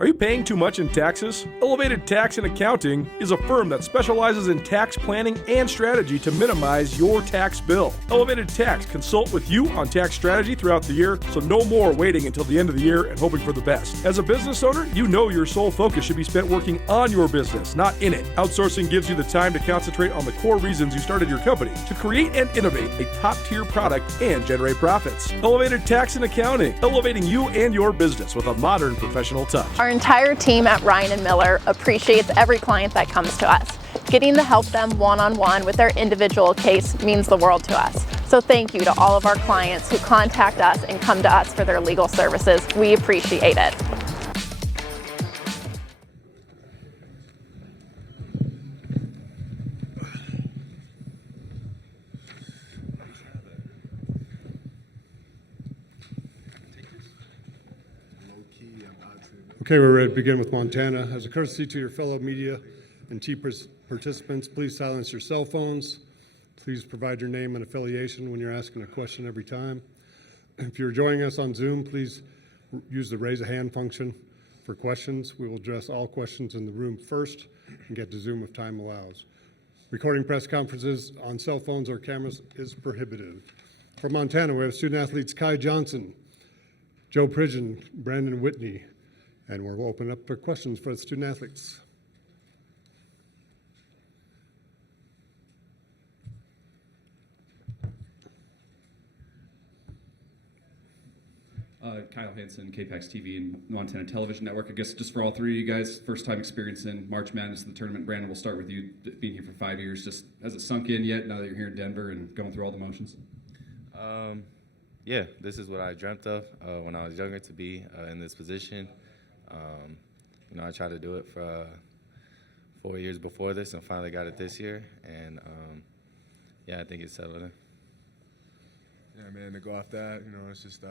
Are you paying too much in taxes? Elevated Tax and Accounting is a firm that specializes in tax planning and strategy to minimize your tax bill. Elevated Tax consult with you on tax strategy throughout the year, so no more waiting until the end of the year and hoping for the best. As a business owner, you know your sole focus should be spent working on your business, not in it. Outsourcing gives you the time to concentrate on the core reasons you started your company, to create and innovate a top-tier product and generate profits. Elevated Tax and Accounting, elevating you and your business with a modern professional touch. Our entire team at Ryan & Miller appreciates every client that comes to us. Getting to help them one-on-one with their individual case means the world to us. So thank you to all of our clients who contact us and come to us for their legal services. We appreciate it. Okay, we're ready to begin with Montana. As a courtesy to your fellow media and team participants, please silence your cell phones. Please provide your name and affiliation when you're asking a question every time. If you're joining us on Zoom, please use the raise a hand function for questions. We will address all questions in the room first and get to Zoom if time allows. Recording press conferences on cell phones or cameras is prohibited. From Montana, we have student athletes Kai Johnson, Joe Pridgen, Brandon Whitney, and we'll open up for questions for the student athletes. Kyle Hansen, KPAX TV and Montana Television Network. I guess just for all three of you guys, first time experience in March Madness of the tournament. Brandon, we'll start with you, being here for 5 years. Just has it sunk in yet now that you're here in Denver and going through all the motions? Yeah, this is what I dreamt of when I was younger, to be in this position. I tried to do it for 4 years before this and finally got it this year. And, I think it's settled in. Yeah, man, to go off that, it's just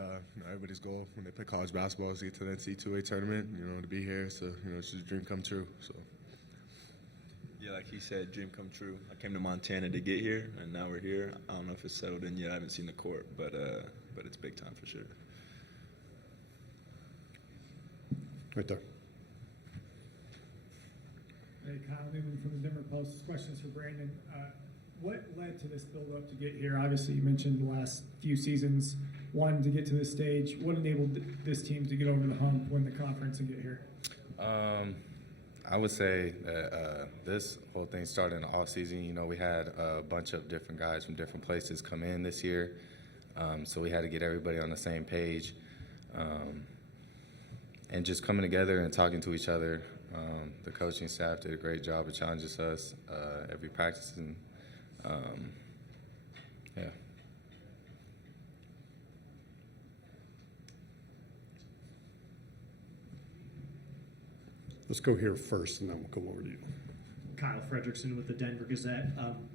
everybody's goal when they play college basketball is to get to the NCAA tournament, to be here. So, it's just a dream come true. So. Yeah, like he said, dream come true. I came to Montana to get here, and now we're here. I don't know if it's settled in yet. I haven't seen the court, but it's big time for sure. Right there. Hey, Kyle Newman from the Denver Post. This question is for Brandon. What led to this build-up to get here? Obviously, you mentioned the last few seasons, wanting to get to this stage. What enabled this team to get over the hump, win the conference, and get here? I would say that this whole thing started in the offseason. We had a bunch of different guys from different places come in this year, so we had to get everybody on the same page. And just coming together and talking to each other. The coaching staff did a great job of challenging us every practice, and yeah. Let's go here first, and then we'll come over to you. Kyle Fredrickson with the Denver Gazette.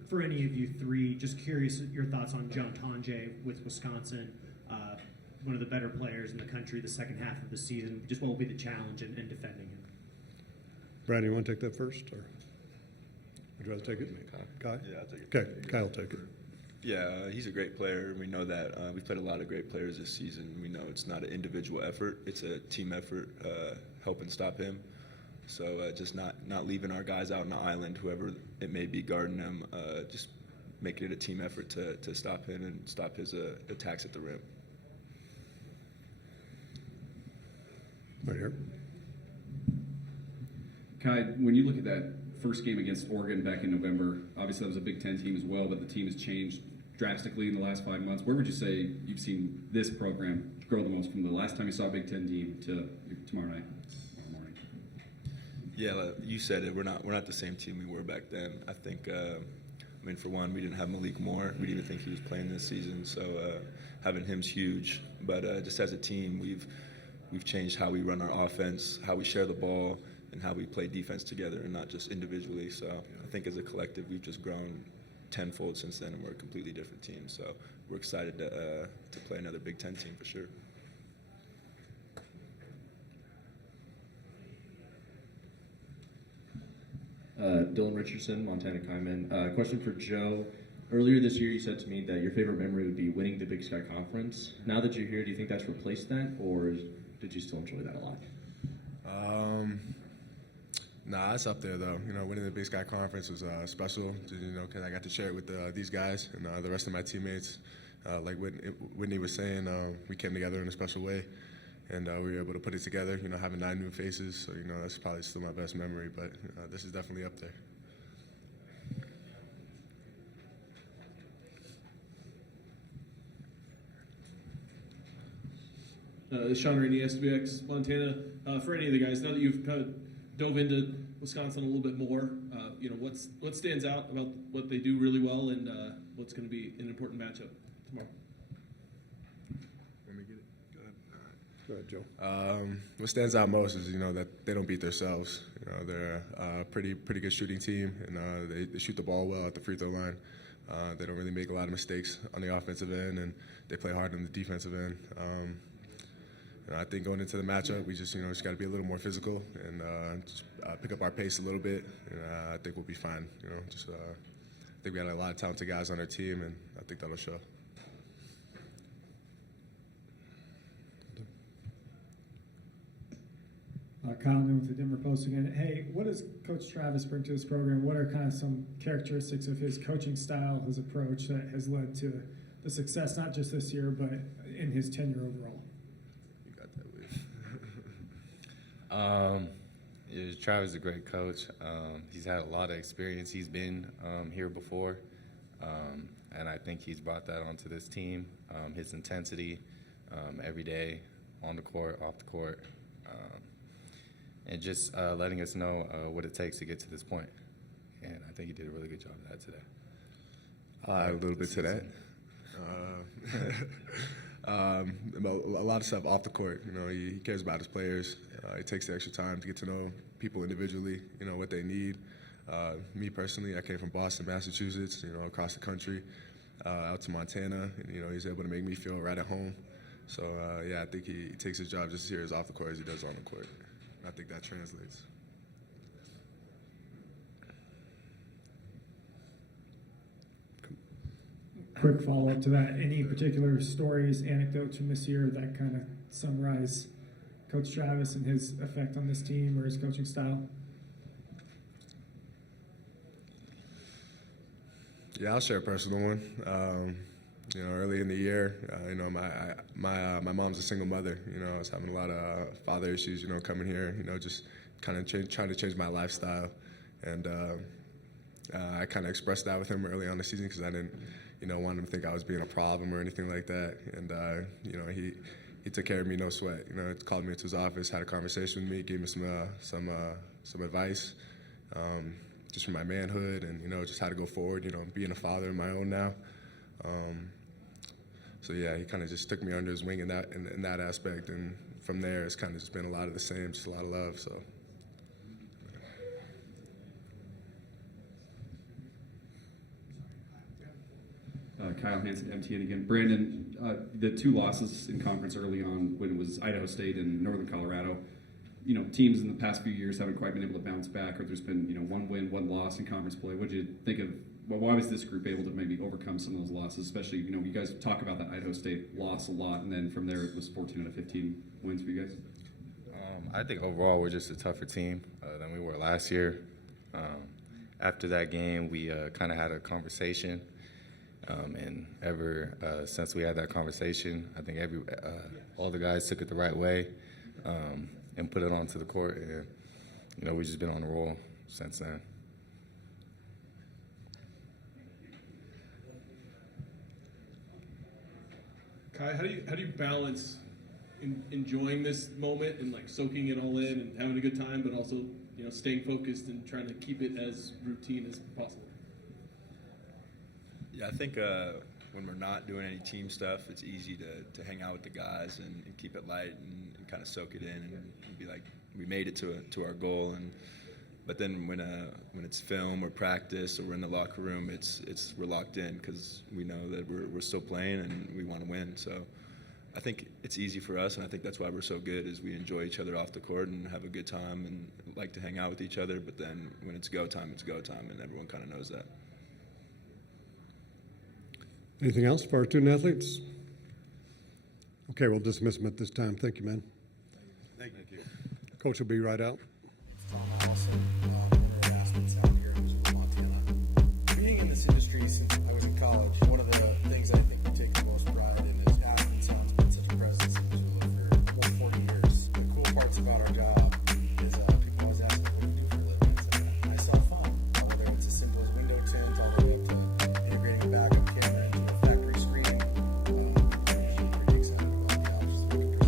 For any of you three, just curious your thoughts on John Tonje with Wisconsin, one of the better players in the country the second half of the season. Just what will be the challenge in defending him? Brandon, you want to take that first, or would you rather take it? Kai? Yeah, I'll take it. Okay, Kyle will take it. Yeah, he's a great player. We know that. We've played a lot of great players this season. We know it's not an individual effort. It's a team effort, helping stop him. So just not leaving our guys out on the island, whoever it may be guarding him, just making it a team effort to stop him and stop his attacks at the rim. Right here. Kai, when you look at that first game against Oregon back in November, obviously that was a Big Ten team as well, but the team has changed drastically in the last 5 months. Where would you say you've seen this program grow the most from the last time you saw a Big Ten team to tomorrow night? Morning? Yeah, like you said it. We're not the same team we were back then. I think, for one, we didn't have Malik Moore. We didn't even think he was playing this season, so having him's huge. But just as a team, we've changed how we run our offense, how we share the ball, and how we play defense together and not just individually. So I think as a collective, we've just grown tenfold since then, and we're a completely different team. So we're excited to play another Big Ten team for sure. Dylan Richardson, Montana Kaiman. Question for Joe. Earlier this year, you said to me that your favorite memory would be winning the Big Sky Conference. Now that you're here, do you think that's replaced that, or did you still enjoy that a lot? Nah, it's up there though. You know, winning the Big Sky Conference was special. You know, because I got to share it with these guys and the rest of my teammates. Like Whitney was saying, we came together in a special way, and we were able to put it together. You know, having 9 new faces. So you know, that's probably still my best memory. But this is definitely up there. Sean Rainey, SWX, Montana. For any of the guys, now that you've kind of dove into Wisconsin a little bit more, you know, what stands out about what they do really well, and what's going to be an important matchup tomorrow? Let me get it. Go ahead, Joe. What stands out most is, you know, that they don't beat themselves. You know, they're a pretty good shooting team, and they shoot the ball well at the free throw line. They don't really make a lot of mistakes on the offensive end, and they play hard on the defensive end. I think going into the matchup, we just got to be a little more physical and just pick up our pace a little bit, and I think we'll be fine. You know, just I think we got a lot of talented guys on our team, and I think that'll show. Kyle Newman with the Denver Post again. Hey, what does Coach Travis bring to this program? What are kind of some characteristics of his coaching style, his approach that has led to the success, not just this year, but in his tenure overall? You got that with. Yeah, Travis is a great coach. He's had a lot of experience. He's been here before, and I think he's brought that onto this team. His intensity every day, on the court, off the court, and just letting us know what it takes to get to this point. And I think he did a really good job of that today. A little bit to that. A lot of stuff off the court. You know, he cares about his players. He takes the extra time to get to know people individually, you know, what they need. Me personally, I came from Boston, Massachusetts, you know, across the country, out to Montana, and, you know, he's able to make me feel right at home. So, yeah, I think he takes his job just as serious off the court as he does on the court. And I think that translates. Quick follow-up to that. Any particular stories, anecdotes from this year that kind of summarize Coach Travis and his effect on this team or his coaching style? Yeah, I'll share a personal one. You know, early in the year, you know, my mom's a single mother. You know, I was having a lot of father issues. You know, coming here, you know, just kind of trying to change my lifestyle, and I kind of expressed that with him early on in the season because I didn't, you know, want him to think I was being a problem or anything like that. And you know, he took care of me, no sweat. You know, he called me into his office, had a conversation with me, gave me some advice. Just for my manhood and, you know, just how to go forward, you know, being a father of my own now. So, yeah, he kind of just took me under his wing in that aspect. And from there, it's kind of just been a lot of the same, just a lot of love. So. Kyle Hansen, MTN again. Brandon, the 2 losses in conference early on when it was Idaho State and Northern Colorado, you know, teams in the past few years haven't quite been able to bounce back, or there's been, you know, 1 win, 1 loss in conference play. What did you think of, well, why was this group able to maybe overcome some of those losses, especially, you know, you guys talk about that Idaho State loss a lot, and then from there it was 14 out of 15 wins for you guys? I think overall we're just a tougher team than we were last year. After that game, we kind of had a conversation, and ever since we had that conversation, I think all the guys took it the right way. And put it onto the court, and you know, we've just been on the roll since then. Kai, how do you balance enjoying this moment and like soaking it all in and having a good time, but also, you know, staying focused and trying to keep it as routine as possible? Yeah, I think when we're not doing any team stuff, it's easy to hang out with the guys and keep it light and kind of soak it in and be like, we made it to our goal. But then when it's film or practice or we're in the locker room, we're locked in because we know that we're still playing and we want to win. So I think it's easy for us, and I think that's why we're so good is we enjoy each other off the court and have a good time and like to hang out with each other. But then when it's go time, and everyone kind of knows that. Anything else for our student athletes? Okay, we'll dismiss them at this time. Thank you, man. Thank you. Coach will be right out. Awesome. about our job is people always ask me, what do you do for a living? I sell foam, whether it's as simple as window tint all the way up to integrating a backup camera into a factory screen. I'm pretty excited about the options we can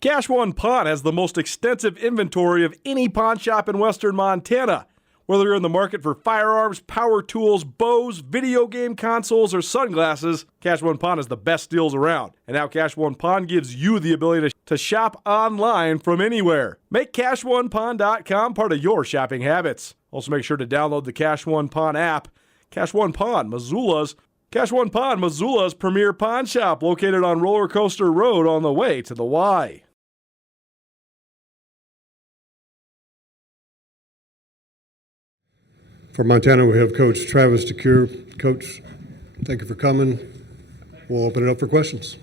Cash One Pawn has the most extensive inventory of any pawn shop in western Montana. Whether you're in the market for firearms, power tools, bows, video game consoles, or sunglasses, Cash One Pawn has the best deals around. And now Cash One Pawn gives you the ability to shop online from anywhere. Make CashOnePawn.com part of your shopping habits. Also make sure to download the Cash One Pawn app. Cash One Pawn, Missoula's premier pawn shop, located on Roller Coaster Road on the way to the Y. For Montana, we have Coach Travis DeCuire. Coach, thank you for coming. We'll open it up for questions.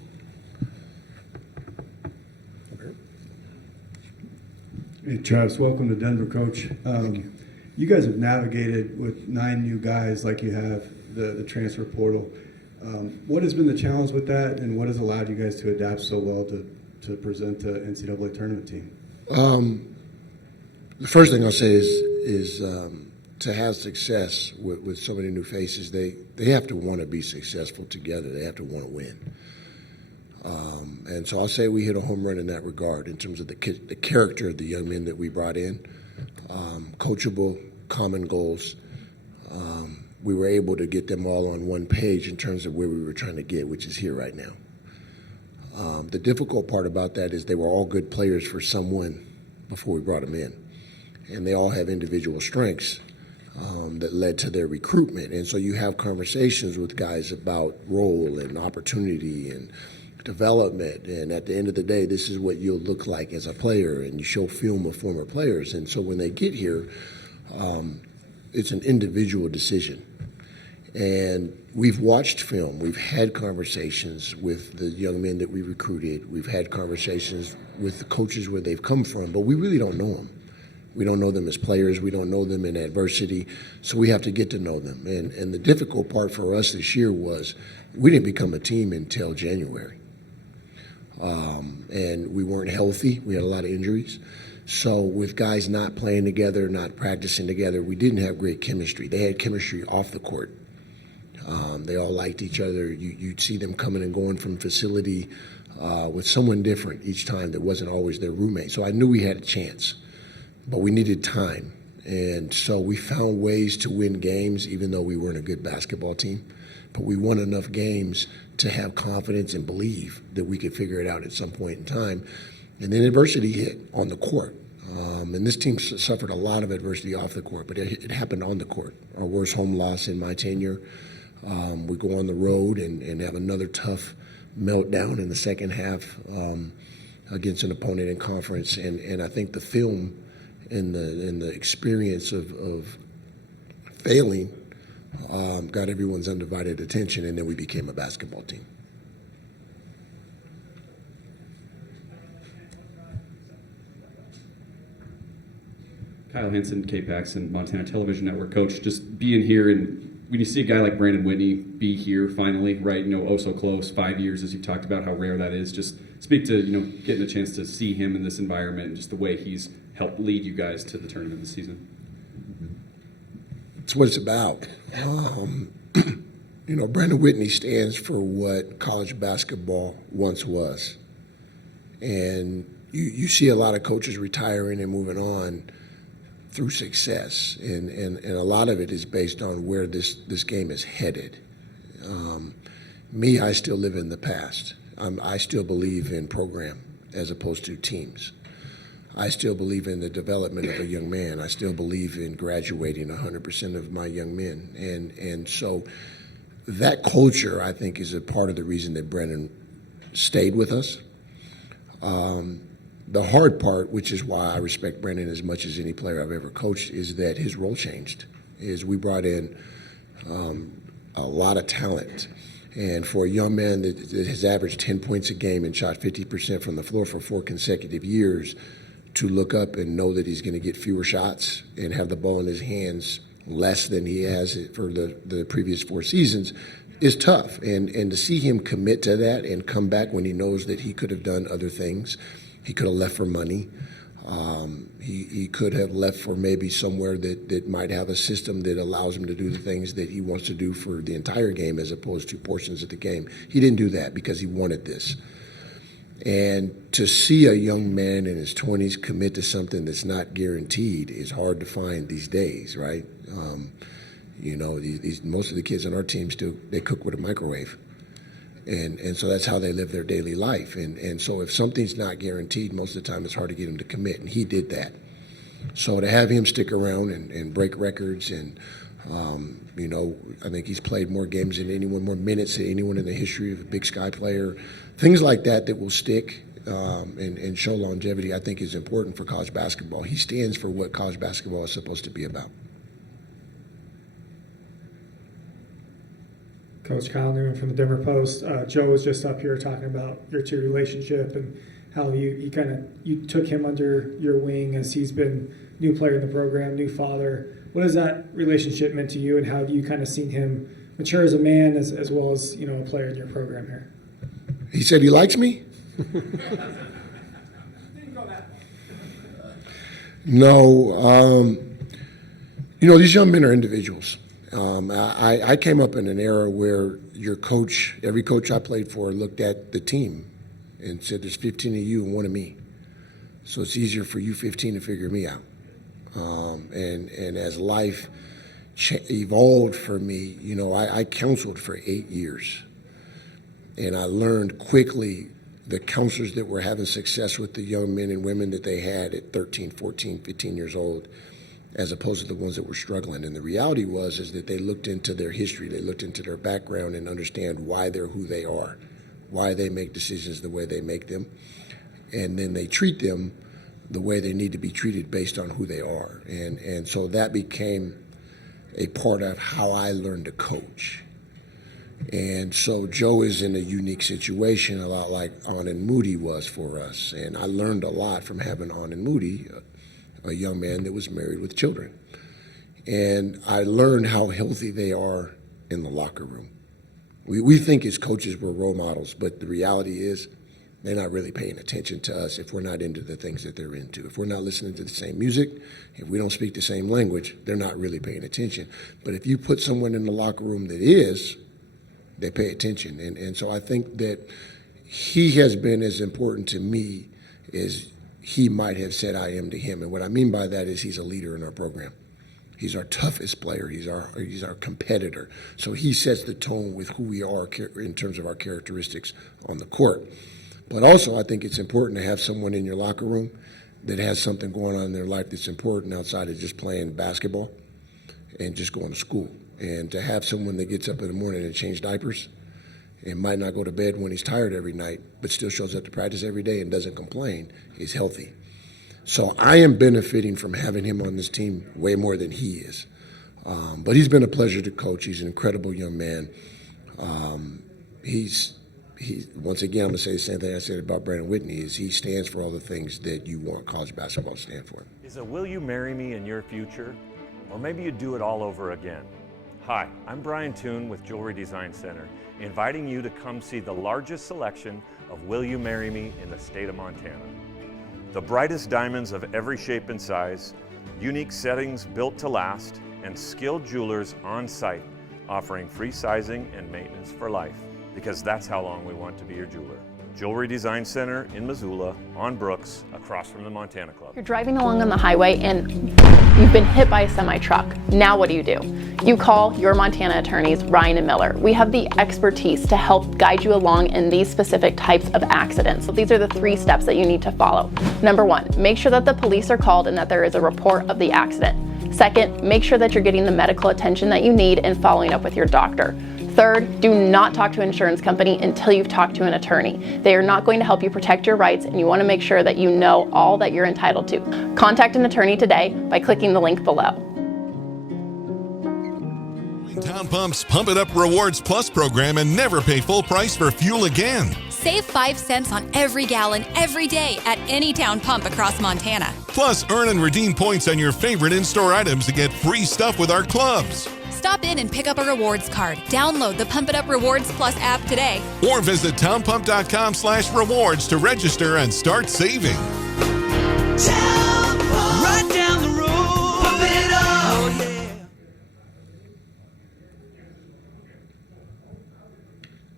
Hey, Travis, welcome to Denver, Coach. You guys have navigated with 9 new guys like you have the transfer portal. What has been the challenge with that, and what has allowed you guys to adapt so well to present the NCAA tournament team? The first thing I'll say is to have success with so many new faces, they have to want to be successful together. They have to want to win. And so I'll say we hit a home run in that regard in terms of the character of the young men that we brought in. Coachable, common goals. We were able to get them all on one page in terms of where we were trying to get, which is here right now. The difficult part about that is they were all good players for someone before we brought them in. And they all have individual strengths that led to their recruitment. And so you have conversations with guys about role and opportunity and development. And at the end of the day, this is what you'll look like as a player. And you show film of former players. And so when they get here, it's an individual decision. And we've watched film. We've had conversations with the young men that we recruited. We've had conversations with the coaches where they've come from, but we really don't know them. We don't know them as players. We don't know them in adversity. So we have to get to know them. And the difficult part for us this year was we didn't become a team until January. And we weren't healthy. We had a lot of injuries. So with guys not playing together, not practicing together, we didn't have great chemistry. They had chemistry off the court. They all liked each other. You'd see them coming and going from facility with someone different each time that wasn't always their roommate. So I knew we had a chance, but we needed time. And so we found ways to win games, even though we weren't a good basketball team. But we won enough games to have confidence and believe that we could figure it out at some point in time. And then adversity hit on the court. And this team suffered a lot of adversity off the court, but it happened on the court. Our worst home loss in my tenure. We go on the road and have another tough meltdown in the second half against an opponent in conference. And I think the film and the experience of failing got everyone's undivided attention, and then we became a basketball team. Kyle Hansen, K-Pax, and Montana Television Network. Coach, just being here, and when you see a guy like Brandon Whitney be here finally, right, oh so close, 5 years, as you've talked about how rare that is, just speak to, getting a chance to see him in this environment and just the way he's helped lead you guys to the tournament this season. It's what it's about. Brandon Whitney stands for what college basketball once was. And you see a lot of coaches retiring and moving on through success, and a lot of it is based on where this game is headed. I still live in the past. I still believe in program as opposed to teams. I still believe in the development of a young man. I still believe in graduating 100% of my young men. And so that culture, I think, is a part of the reason that Brandon stayed with us. The hard part, which is why I respect Brandon as much as any player I've ever coached, is that his role changed. We brought in a lot of talent. And for a young man that has averaged 10 points a game and shot 50% from the floor for 4 consecutive years, to look up and know that he's going to get fewer shots and have the ball in his hands less than he has for the previous 4 seasons is tough. And to see him commit to that and come back when he knows that he could have done other things. He could have left for money. He could have left for maybe somewhere that might have a system that allows him to do the things that he wants to do for the entire game as opposed to portions of the game. He didn't do that because he wanted this. And to see a young man in his 20s commit to something that's not guaranteed is hard to find these days, right? Most of the kids on our team they cook with a microwave. And so that's how they live their daily life. And so if something's not guaranteed, most of the time it's hard to get him to commit, and he did that. So to have him stick around and break records and, I think he's played more games than anyone, more minutes than anyone in the history of a Big Sky player. Things like that will stick and show longevity, I think, is important for college basketball. He stands for what college basketball is supposed to be about. Coach Kyle Newman from the Denver Post. Joe was just up here talking about your 2 relationship and how you took him under your wing as he's been new player in the program, new father. What has that relationship meant to you, and how have you kind of seen him mature as a man as well as a player in your program here? He said he likes me? No. These young men are individuals. I came up in an era where every coach I played for looked at the team and said, there's 15 of you and 1 of me. So it's easier for you 15 to figure me out. And as life evolved for me, I counseled for 8 years. And I learned quickly the counselors that were having success with the young men and women that they had at 13, 14, 15 years old, as opposed to the ones that were struggling. And the reality is that they looked into their history, they looked into their background and understand why they're who they are, why they make decisions the way they make them, and then they treat them the way they need to be treated based on who they are. And so that became a part of how I learned to coach. And so Joe is in a unique situation, a lot like Annen Moody was for us. And I learned a lot from having Annen Moody, a young man that was married with children. And I learned how healthy they are in the locker room. We think as coaches we're role models, but the reality is they're not really paying attention to us if we're not into the things that they're into. If we're not listening to the same music, if we don't speak the same language, they're not really paying attention. But if you put someone in the locker room that is, they pay attention. And so I think that he has been as important to me as he might have said I am to him. And what I mean by that is he's a leader in our program. He's our toughest player. He's our competitor. So he sets the tone with who we are in terms of our characteristics on the court. But also I think it's important to have someone in your locker room that has something going on in their life that's important outside of just playing basketball and just going to school. And to have someone that gets up in the morning and change diapers and might not go to bed when he's tired every night, but still shows up to practice every day and doesn't complain, is healthy. So I am benefiting from having him on this team way more than he is. But he's been a pleasure to coach. He's an incredible young man. Once again, I'm going to say the same thing I said about Brandon Whitney, is he stands for all the things that you want college basketball to stand for. Is it will you marry me in your future? Or maybe you do it all over again. Hi, I'm Brian Toon with Jewelry Design Center, inviting you to come see the largest selection of Will You Marry Me in the state of Montana. The brightest diamonds of every shape and size, unique settings built to last, and skilled jewelers on site offering free sizing and maintenance for life, because that's how long we want to be your jeweler. Jewelry Design Center in Missoula, on Brooks, across from the Montana Club. You're driving along on the highway and you've been hit by a semi-truck. Now what do? You call your Montana attorneys, Ryan and Miller. We have the expertise to help guide you along in these specific types of accidents. So these are the 3 steps that you need to follow. Number 1, make sure that the police are called and that there is a report of the accident. Second, make sure that you're getting the medical attention that you need and following up with your doctor. Third, do not talk to an insurance company until you've talked to an attorney. They are not going to help you protect your rights, and you want to make sure that you know all that you're entitled to. Contact an attorney today by clicking the link below. Town Pump's Pump It Up Rewards Plus program and never pay full price for fuel again. Save 5 cents on every gallon every day at any town pump across Montana. Plus, earn and redeem points on your favorite in-store items to get free stuff with our clubs. Stop in and pick up a rewards card. Download the Pump It Up Rewards Plus app today. Or visit townpump.com/rewards to register and start saving. Right down the road, pump it up. Oh, yeah.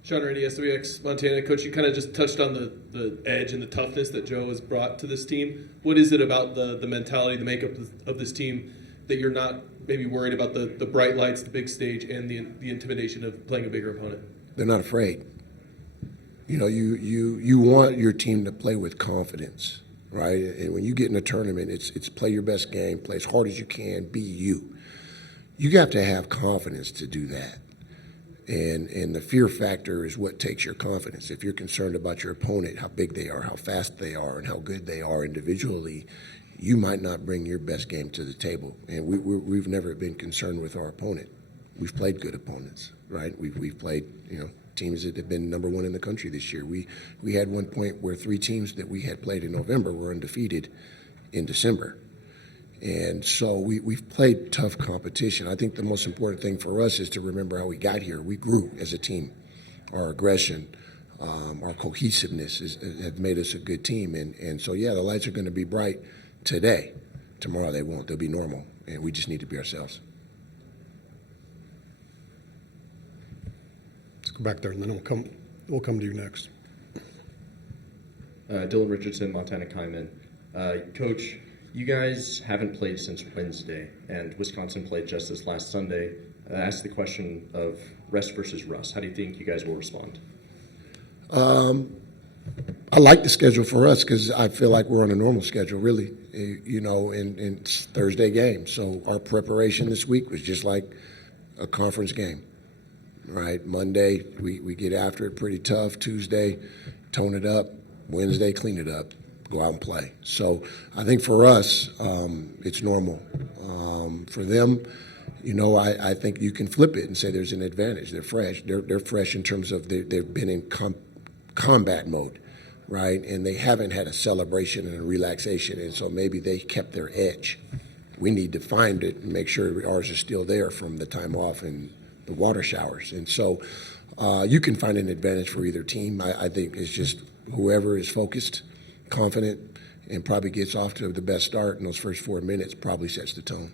Sean Rainey, SWX Montana. Coach, you kind of just touched on the edge and the toughness that Joe has brought to this team. What is it about the mentality, the makeup of this team that you're not maybe worried about the bright lights, the big stage, and the intimidation of playing a bigger opponent? They're not afraid. You know, you want your team to play with confidence, right? And when you get in a tournament, it's play your best game, play as hard as you can, be you. You have to have confidence to do that. And the fear factor is what takes your confidence. If you're concerned about your opponent, how big they are, how fast they are, and how good they are individually, you might not bring your best game to the table. And we've never been concerned with our opponent. We've played good opponents, right? We've played, teams that have been number one in the country this year. We had one point where 3 teams that we had played in November were undefeated in December. And so we've played tough competition. I think the most important thing for us is to remember how we got here. We grew as a team. Our aggression, our cohesiveness have made us a good team. And so, yeah, the lights are going to be bright today. Tomorrow they won't. They'll be normal. And we just need to be ourselves. Let's go back there, and then we'll come to you next. Dylan Richardson, Montana Kaiman. Coach, you guys haven't played since Wednesday, and Wisconsin played just this last Sunday. I asked the question of rest versus rust. How do you think you guys will respond? I like the schedule for us because I feel like we're on a normal schedule, really, in Thursday games. So our preparation this week was just like a conference game, right? Monday, we get after it pretty tough. Tuesday, tone it up. Wednesday, clean it up. Go out and play. So I think for us, it's normal. For them, I think you can flip it and say there's an advantage. They're fresh. They're fresh in terms of they've been in combat mode, right? And they haven't had a celebration and a relaxation, and so maybe they kept their edge. We need to find it and make sure ours is still there from the time off and the water showers. And so you can find an advantage for either team. I think it's just whoever is focused, confident, and probably gets off to the best start in those first 4 minutes probably sets the tone.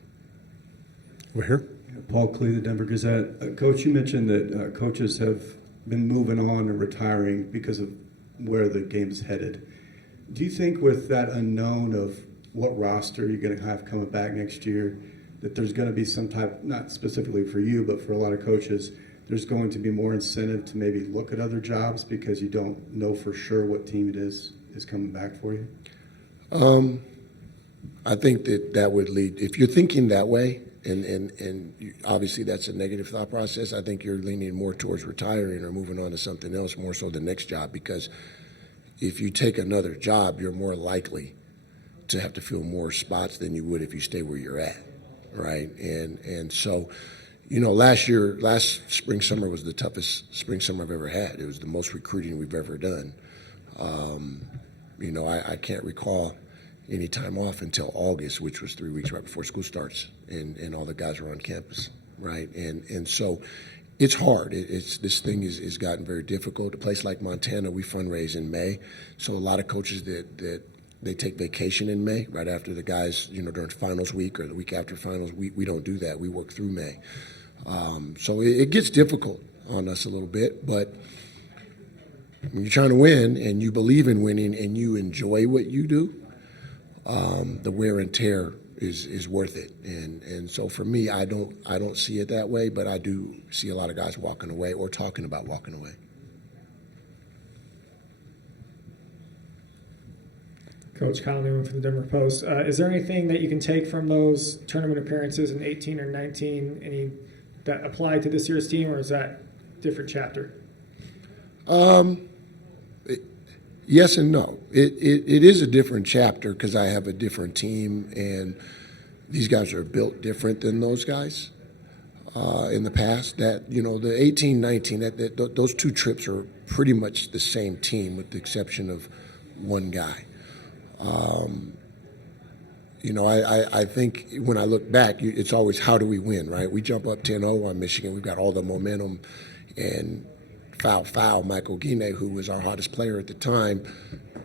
We're here. Paul Klee, the Denver Gazette. Coach, you mentioned that coaches have been moving on and retiring because of where the game is headed. Do you think with that unknown of what roster you're going to have coming back next year, that there's going to be some type, not specifically for you, but for a lot of coaches, there's going to be more incentive to maybe look at other jobs because you don't know for sure what team it is coming back for you? I think that would lead, if you're thinking that way, and obviously that's a negative thought process, I think you're leaning more towards retiring or moving on to something else more so the next job, because if you take another job, you're more likely to have to fill more spots than you would if you stay where you're at, right? And so, last spring, summer was the toughest spring, summer I've ever had. It was the most recruiting we've ever done. I can't recall any time off until August, which was 3 weeks right before school starts, and all the guys are on campus, right? And so it's hard. This thing is gotten very difficult. A place like Montana, we fundraise in May, so a lot of coaches that they take vacation in May, right after the guys, during finals week or the week after finals. We don't do that. We work through May. So it gets difficult on us a little bit, but when you're trying to win and you believe in winning and you enjoy what you do, the wear and tear is worth it. And so for me, I don't see it that way, but I do see a lot of guys walking away or talking about walking away. Coach Kyle Newman from the Denver Post. Is there anything that you can take from those tournament appearances in 18 or 19, any that apply to this year's team, or is that a different chapter? Yes and no. It is a different chapter because I have a different team, and these guys are built different than those guys in the past. That the 18, 19, those 2 trips are pretty much the same team with the exception of one guy. I think when I look back, it's always how do we win, right? We jump up 10-0 on Michigan. We've got all the momentum, and foul. Michael Guinea, who was our hottest player at the time,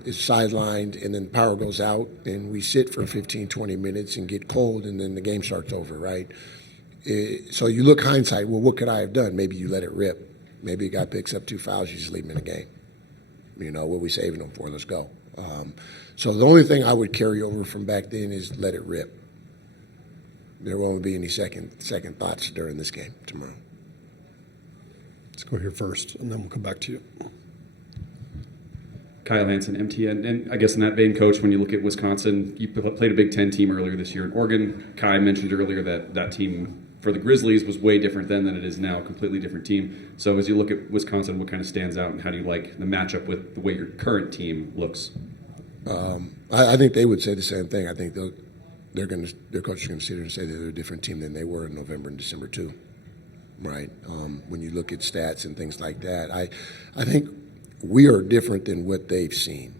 is sidelined, and then the power goes out, and we sit for 15, 20 minutes and get cold, and then the game starts over, right? So you look hindsight, well, what could I have done? Maybe you let it rip. Maybe a guy picks up 2 fouls, you just leave him in the game. What are we saving them for? Let's go. So the only thing I would carry over from back then is let it rip. There won't be any second thoughts during this game tomorrow. Let's go here first, and then we'll come back to you. Kyle Hansen, MTN. And I guess in that vein, Coach, when you look at Wisconsin, you played a Big Ten team earlier this year in Oregon. Kai mentioned earlier that team for the Grizzlies was way different then than it is now, a completely different team. So as you look at Wisconsin, what kind of stands out, and how do you like the matchup with the way your current team looks? I think they would say the same thing. I think their coach is going to sit there and say that they're a different team than they were in November and December too, right? When you look at stats and things like that, I think we are different than what they've seen.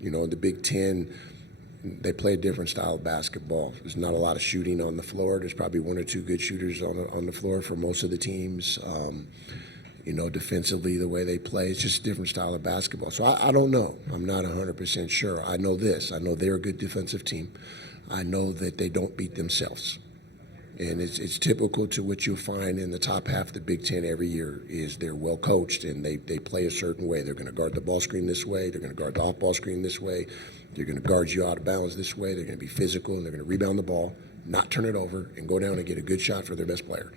In the Big Ten, they play a different style of basketball. There's not a lot of shooting on the floor. There's probably 1 or 2 good shooters on the floor for most of the teams. Defensively, the way they play, it's just a different style of basketball. So I don't know. I'm not 100% sure. I know this. I know they're a good defensive team. I know that they don't beat themselves. And it's typical to what you'll find in the top half of the Big Ten every year is they're well coached and they play a certain way. They're going to guard the ball screen this way. They're going to guard the off-ball screen this way. They're going to guard you out of bounds this way. They're going to be physical, and they're going to rebound the ball, not turn it over, and go down and get a good shot for their best player.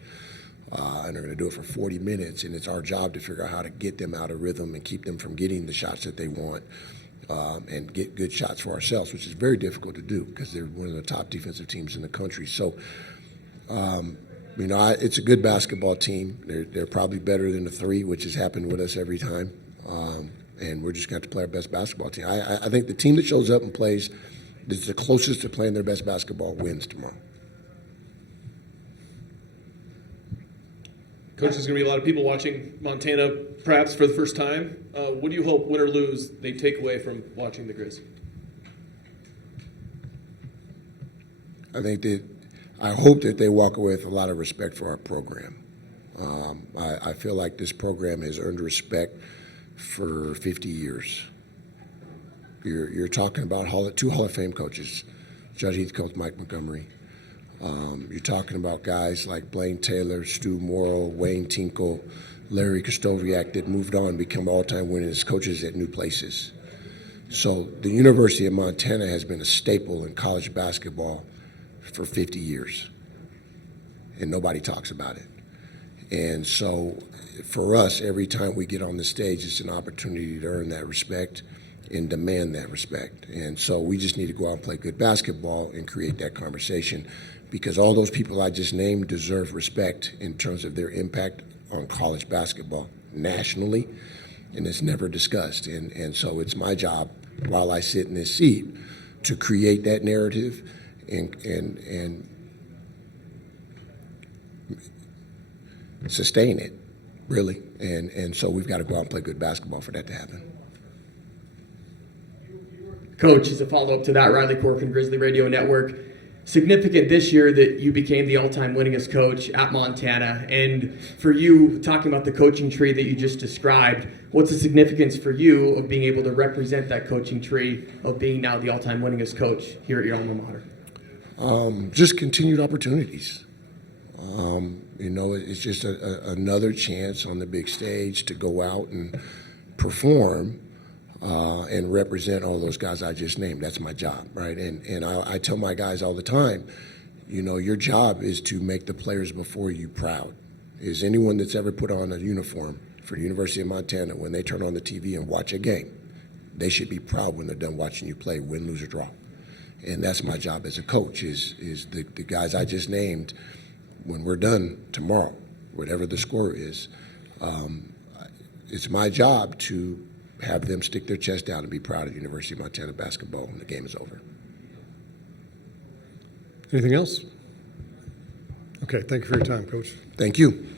And they're going to do it for 40 minutes, and it's our job to figure out how to get them out of rhythm and keep them from getting the shots that they want, and get good shots for ourselves, which is very difficult to do because they're one of the top defensive teams in the country. So, it's a good basketball team. They're probably better than the 3, which has happened with us every time. And we're just going to have to play our best basketball team. I think the team that shows up and plays that's the closest to playing their best basketball wins tomorrow. Coach, there's going to be a lot of people watching Montana perhaps for the first time. What do you hope, win or lose, they take away from watching the Griz? I hope that they walk away with a lot of respect for our program. I feel like this program has earned respect for 50 years. You're talking about 2 Hall of Fame coaches, Judd Heathcote, Mike Montgomery. You're talking about guys like Blaine Taylor, Stu Morrill, Wayne Tinkle, Larry Kostoviak that moved on and become all-time winners coaches at new places. So the University of Montana has been a staple in college basketball for 50 years, and nobody talks about it. And so for us, every time we get on the stage, it's an opportunity to earn that respect and demand that respect. And so we just need to go out and play good basketball and create that conversation, because all those people I just named deserve respect in terms of their impact on college basketball nationally, and it's never discussed. And so it's my job, while I sit in this seat, to create that narrative and sustain it, really. And so we've got to go out and play good basketball for that to happen. Coach, as a follow-up to that, Riley Corcoran, Grizzly Radio Network. Significant this year that you became the all-time winningest coach at Montana. And for you, talking about the coaching tree that you just described, what's the significance for you of being able to represent that coaching tree of being now the all-time winningest coach here at your alma mater? Just continued opportunities. It's just another chance on the big stage to go out and perform and represent all those guys I just named. That's my job, right? And I tell my guys all the time, your job is to make the players before you proud. Is anyone that's ever put on a uniform for the University of Montana, when they turn on the TV and watch a game, they should be proud when they're done watching you play, win, lose, or draw. And that's my job as a coach, is the guys I just named, when we're done tomorrow, whatever the score is, it's my job to have them stick their chest down and be proud of University of Montana basketball when the game is over. Anything else? Okay, thank you for your time, Coach. Thank you.